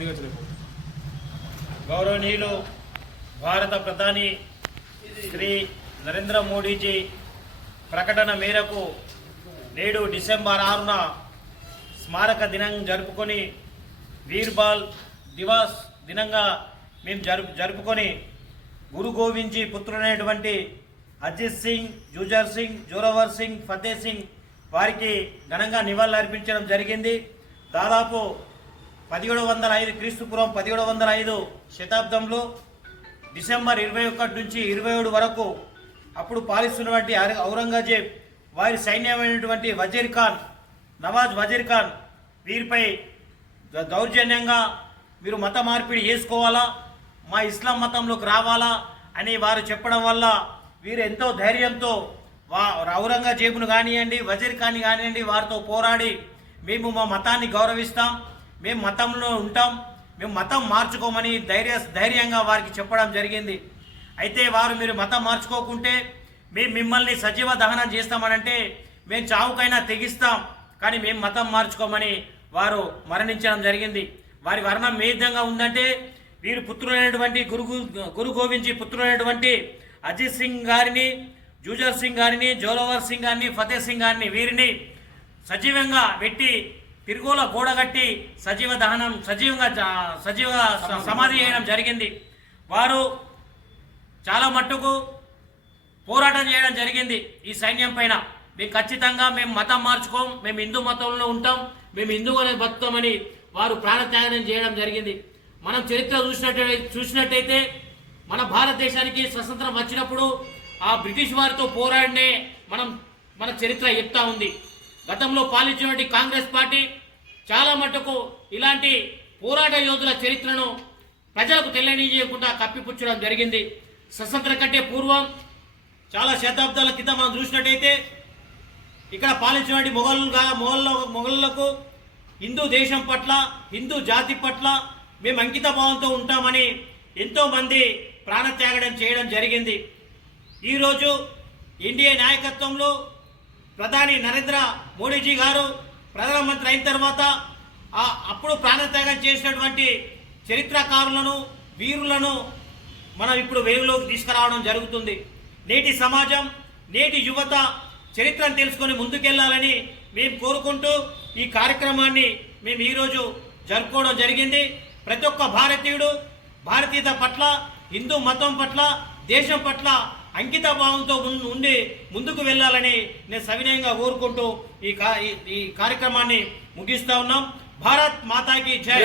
దిగొచ్చు గౌరవనీయులు భారత ప్రధాని శ్రీ నరేంద్ర మోడీజీ ప్రకటన మేరకు నేడు డిసెంబర్ ఆరున స్మారక దినం జరుపుకొని వీర్బాల్ దివాస్ దినంగా మేము జరుపు జరుపుకొని గురు గోవింద్జీ పుత్రుడైనటువంటి అజిత్ సింగ్ జూజర్ సింగ్ జోరవర్ సింగ్ ఫతే సింగ్ వారికి ఘనంగా నివాళులు అర్పించడం జరిగింది దాదాపు పదిహేడు వందల ఐదు క్రీస్తు పూర్వం పదిహేడు వందల ఐదు శతాబ్దంలో డిసెంబర్ ఇరవై ఒకటి నుంచి ఇరవై ఏడు వరకు అప్పుడు పాలిస్తున్నటువంటి ఔరంగజేబ్ వారి సైన్యమైనటువంటి వజీర్ ఖాన్ నవాజ్ వజీర్ ఖాన్ వీరిపై దౌర్జన్యంగా మీరు మత మార్పిడి చేసుకోవాలా మా ఇస్లాం మతంలోకి రావాలా అని వారు చెప్పడం వల్ల వీరు ఎంతో ధైర్యంతో వా ఔరంగజేబును కానివ్వండి వజీర్ ఖాన్ని కానివ్వండి వారితో పోరాడి మేము మా మతాన్ని గౌరవిస్తాం మేము మతంలో ఉంటాం మేము మతం మార్చుకోమని ధైర్య ధైర్యంగా వారికి చెప్పడం జరిగింది అయితే వారు మీరు మతం మార్చుకోకుంటే మేము మిమ్మల్ని సజీవ దహనం చేస్తామనంటే మేము చావుకైనా తెగిస్తాం కానీ మేము మతం మార్చుకోమని వారు మరణించడం జరిగింది వారి వర్ణం ఏ విధంగా ఉందంటే వీరు పుత్రులైనటువంటి గురు గురు గోవింద్జీ పుత్రులైనటువంటి అజిత్ సింగ్ గారిని జూజర్ సింగ్ గారిని జోలోవర్ సింగ్ గారిని ఫతేహ్ సింగ్ గారిని వీరిని సజీవంగా పెట్టి తిరుగోల గోడగట్టి సజీవ దహనం సజీవంగా సజీవ సమాధి చేయడం జరిగింది వారు చాలా మట్టుకు పోరాటం చేయడం జరిగింది ఈ సైన్యం పైన మేము ఖచ్చితంగా మేము మతం మార్చుకోం మేము హిందూ మతంలో ఉంటాం మేము హిందువులే బతుకుతామని వారు ప్రాణత్యాగం చేయడం జరిగింది మనం చరిత్ర చూసినట్టు చూసినట్టయితే మన భారతదేశానికి స్వతంత్రం వచ్చినప్పుడు ఆ బ్రిటిష్ వారితో పోరాడినే మనం మన చరిత్ర చెప్తా ఉంది గతంలో పాలించినటువంటి కాంగ్రెస్ పార్టీ చాలా మటుకు ఇలాంటి పోరాట యోధుల చరిత్రను ప్రజలకు తెలియనియకుండా కప్పిపుచ్చడం జరిగింది స్వతంత్ర కంటే పూర్వం చాలా శతాబ్దాల క్రితం మనం చూసినట్టయితే ఇక్కడ పాలించినటువంటి మొఘలుగా మొఘల్ మొఘళ్లకు హిందూ దేశం పట్ల హిందూ జాతి పట్ల మేము అంకిత భావంతో ఉంటామని ఎంతోమంది ప్రాణత్యాగడం చేయడం జరిగింది ఈరోజు ఎన్డీఏ నాయకత్వంలో ప్రధాని నరేంద్ర మోడీజీ గారు ప్రధానమంత్రి అయిన తర్వాత అప్పుడు ప్రాణత్యాగం చేసినటువంటి చరిత్రకారులను వీరులను మనం ఇప్పుడు వేగులోకి తీసుకురావడం జరుగుతుంది నేటి సమాజం నేటి యువత చరిత్రను తెలుసుకొని ముందుకెళ్లాలని మేము కోరుకుంటూ ఈ కార్యక్రమాన్ని మేము ఈరోజు జరుపుకోవడం జరిగింది ప్రతి ఒక్క భారతీయుడు భారతీయత పట్ల హిందూ మతం పట్ల దేశం పట్ల అంకిత భావంతో ఉండి ముందుకు వెళ్ళాలని నేను సవినయంగా కోరుకుంటూ ఈ ఈ కార్యక్రమాన్ని ముగిస్తా ఉన్నాం భారత్ మాతాకి జై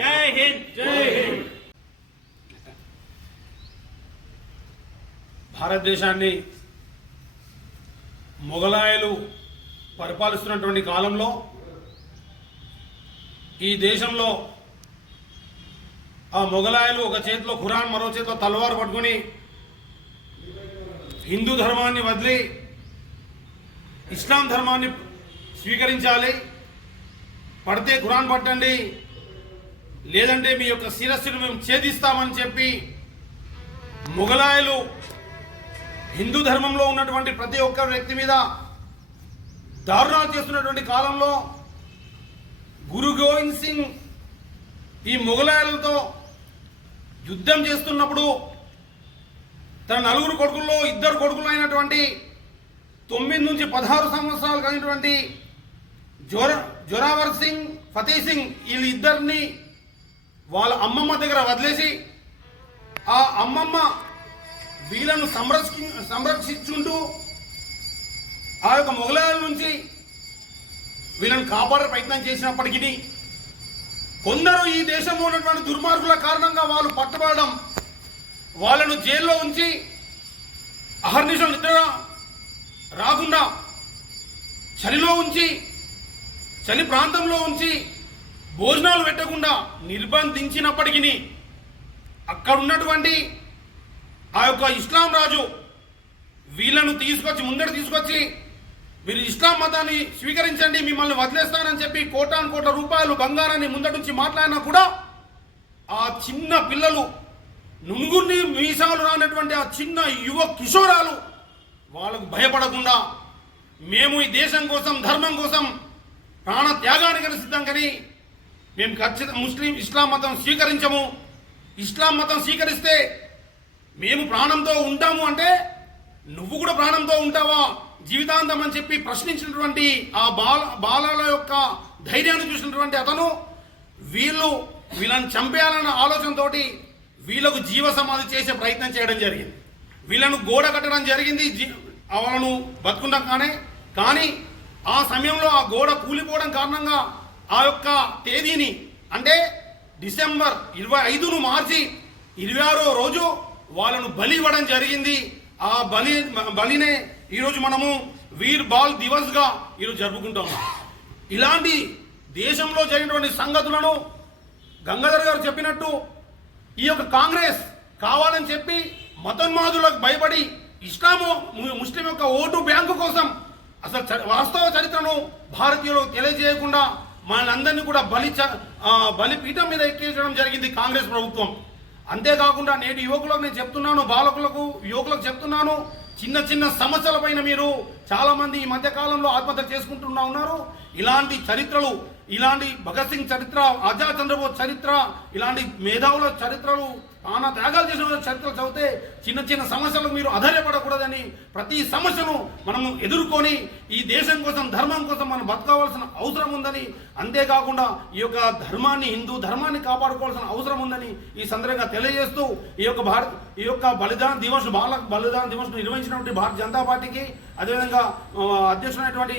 జై హింద్ జై హింద్ భారతదేశాన్ని మొఘలాయలు పరిపాలిస్తున్నటువంటి కాలంలో ఈ దేశంలో ఆ మొఘలాయలు ఒక చేతిలో ఖురాన్ మరో చేతిలో తలవారు పట్టుకుని హిందూ ధర్మాన్ని వదిలి ఇస్లాం ధర్మాన్ని స్వీకరించాలి పడితే ఖురాన్ పట్టండి లేదంటే మీ యొక్క శిరస్సును మేము ఛేదిస్తామని చెప్పి మొఘలాయలు హిందూ ధర్మంలో ఉన్నటువంటి ప్రతి ఒక్క వ్యక్తి మీద దారుణాలు చేస్తున్నటువంటి కాలంలో గురు గోవింద్ సింగ్ ఈ మొఘలాయలతో యుద్ధం చేస్తున్నప్పుడు తన నలుగురు కొడుకుల్లో ఇద్దరు కొడుకులు అయినటువంటి తొమ్మిది నుంచి పదహారు సంవత్సరాలు కలిగినటువంటి జోర జోరావర్ సింగ్ ఫతే సింగ్ వీళ్ళు ఇద్దరిని వాళ్ళ అమ్మమ్మ దగ్గర వదిలేసి ఆ అమ్మమ్మ వీళ్ళను సంరక్షి సంరక్షించుంటూ ఆ యొక్క మొఘలాల నుంచి వీళ్ళని కాపాడే ప్రయత్నం చేసినప్పటికీ కొందరు ఈ దేశంలో ఉన్నటువంటి దుర్మార్గుల కారణంగా వాళ్ళు పట్టుబడడం వాళ్ళను జైల్లో ఉంచి అహర్నిశం నిద్ర రాకుండా చలిలో ఉంచి చలి ప్రాంతంలో ఉంచి భోజనాలు పెట్టకుండా నిర్బంధించినప్పటికీ అక్కడ ఉన్నటువంటి ఆ యొక్క ఇస్లాం రాజు వీళ్ళను తీసుకొచ్చి ముందర తీసుకొచ్చి మీరు ఇస్లాం మతాన్ని స్వీకరించండి మిమ్మల్ని వదిలేస్తానని చెప్పి కోటాను కోట్ల రూపాయలు బంగారాన్ని ముందటి నుంచి మాట్లాడినా కూడా ఆ చిన్న పిల్లలు నుంగుని మీసాలు రానటువంటి ఆ చిన్న యువ కిషోరాలు వాళ్ళకు భయపడకుండా మేము ఈ దేశం కోసం ధర్మం కోసం ప్రాణ త్యాగానికి సిద్ధం కానీ మేము ఖచ్చిత ముస్లిం ఇస్లాం మతం స్వీకరించము ఇస్లాం మతం స్వీకరిస్తే మేము ప్రాణంతో ఉంటాము అంటే నువ్వు కూడా ప్రాణంతో ఉంటావా జీవితాంతం అని చెప్పి ప్రశ్నించినటువంటి ఆ బాల బాలల యొక్క ధైర్యాన్ని చూసినటువంటి అతను వీళ్ళు వీళ్ళని చంపేయాలన్న ఆలోచనతోటి వీళ్ళకు జీవ సమాధి చేసే ప్రయత్నం చేయడం జరిగింది వీళ్ళను గోడ కట్టడం జరిగింది వాళ్ళను బతుకుంటాం కానీ కానీ ఆ సమయంలో ఆ గోడ కూలిపోవడం కారణంగా ఆ యొక్క తేదీని అంటే డిసెంబర్ ఇరవై ఐదును మార్చి ఇరవై ఆరో రోజు వాళ్ళను బలి ఇవ్వడం జరిగింది ఆ బలి బలినే ఈరోజు మనము వీర్ బాల్ దివస్గా ఈరోజు జరుపుకుంటాము ఇలాంటి దేశంలో జరిగినటువంటి సంగతులను గంగాధర్ గారు చెప్పినట్టు ఈ యొక్క కాంగ్రెస్ కావాలని చెప్పి మతోన్మాదులకు భయపడి ఇస్లాము ముస్లిం యొక్క ఓటు బ్యాంకు కోసం అసలు వాస్తవ చరిత్రను భారతీయులకు తెలియజేయకుండా మనందరినీ కూడా బలి బలిపీఠం మీద ఎక్కించడం జరిగింది కాంగ్రెస్ ప్రభుత్వం అంతేకాకుండా నేటి యువకులకు నేను చెప్తున్నాను బాలకులకు యువకులకు చెప్తున్నాను చిన్న చిన్న పైన మీరు చాలామంది ఈ మధ్యకాలంలో ఆత్మహత్య చేసుకుంటున్నా ఉన్నారు ఇలాంటి చరిత్రలు ఇలాంటి భగత్ సింగ్ చరిత్ర ఆజాద్ చంద్రబోస్ చరిత్ర ఇలాంటి మేధావుల చరిత్రలు ఆన త్యాగాలు చేసిన చరిత్రలు చదివితే చిన్న చిన్న సమస్యలు మీరు ఆధారపడకూడదని ప్రతి సమస్యను మనము ఎదుర్కొని ఈ దేశం కోసం ధర్మం కోసం మనం బతకవలసిన అవసరం ఉందని అంతేకాకుండా ఈ యొక్క ధర్మాన్ని హిందూ ధర్మాన్ని కాపాడుకోవాల్సిన అవసరం ఉందని ఈ సందర్భంగా తెలియజేస్తూ ఈ యొక్క భారత్ ఈ యొక్క బలిదాన దివస్ బాల బలిదాన దివస్ను నిర్వహించినటువంటి భారత జనతా పార్టీకి అదేవిధంగా అధ్యక్షుడైనటువంటి